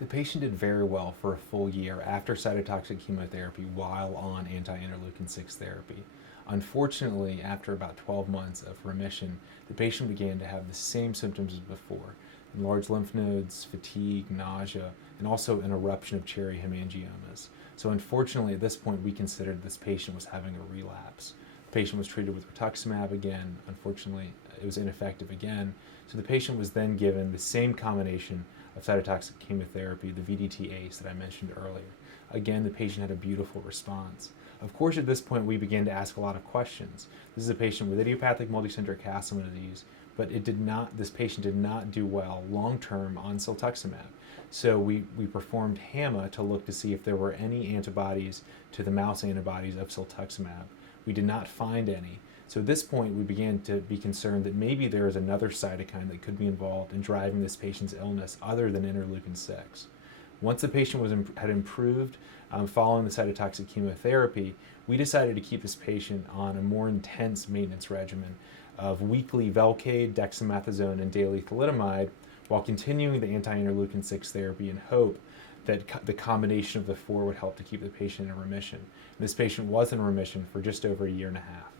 The patient did very well for a full year after cytotoxic chemotherapy while on anti-interleukin 6 therapy. Unfortunately, after about 12 months of remission, the patient began to have the same symptoms as before: enlarged lymph nodes, fatigue, nausea, and also an eruption of cherry hemangiomas. So unfortunately, at this point, we considered this patient was having a relapse. The patient was treated with rituximab again. Unfortunately, it was ineffective again. So the patient was then given the same combination of cytotoxic chemotherapy, the VDT-ACE that I mentioned earlier. Again, the patient had a beautiful response. Of course, at this point, we began to ask a lot of questions. This is a patient with idiopathic multicentric Castleman disease, but this patient did not do well long-term on siltuximab. So we performed HAMA to look to see if there were any antibodies to the mouse antibodies of siltuximab. We did not find any. So at this point, we began to be concerned that maybe there is another cytokine that could be involved in driving this patient's illness other than interleukin 6. Once the patient had improved following the cytotoxic chemotherapy, we decided to keep this patient on a more intense maintenance regimen of weekly Velcade, dexamethasone, and daily thalidomide while continuing the anti-interleukin 6 therapy in hope that the combination of the four would help to keep the patient in remission. And this patient was in remission for just over a year and a half.